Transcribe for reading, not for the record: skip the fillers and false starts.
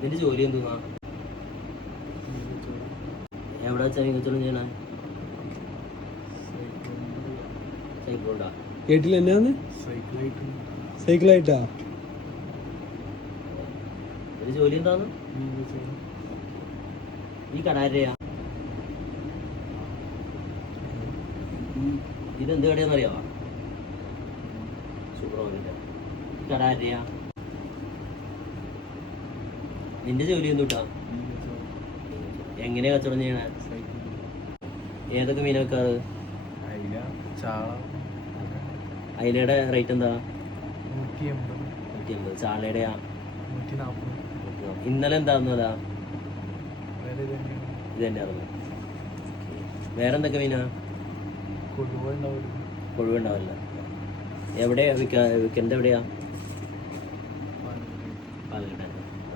നിന്റെ ജോലി എന്തുവാ? എവിടെ വെച്ചാ മീൻ കച്ചവടം ചെയ്യണേ? സൈക്കിളുണ്ടാ? കേട്ടില്ല, എന്നാന്ന്? സൈക്കിളായിട്ടാ? നിന്റെ ജോലി എന്താന്ന്? ഈ കടാരയാ? ഇതെന്ത് കടയാന്നറിയാവാ? സൂപ്പർമാർക്കറ്റ്. ഈ കടാരയാ? നിന്റെ ജോലി എന്തുട്ടാ? എങ്ങനെയാ കച്ചവടം ചെയ്യണേ? ഏതൊക്കെ മീൻ വെക്കാറ്? അയിലയുടെ റേറ്റ് എന്താ? 180. ചാളയുടെയാ? 140. ഇന്നലെ എന്താന്നല്ല? ഇത് തന്നെയായിരുന്നു. വേറെന്തൊക്കെ മീനാ? കൊഴുവുണ്ടാവില്ല. എവിടെയാ വിൽക്കുന്നത്? എവിടെയാ? പാലക്കാട്.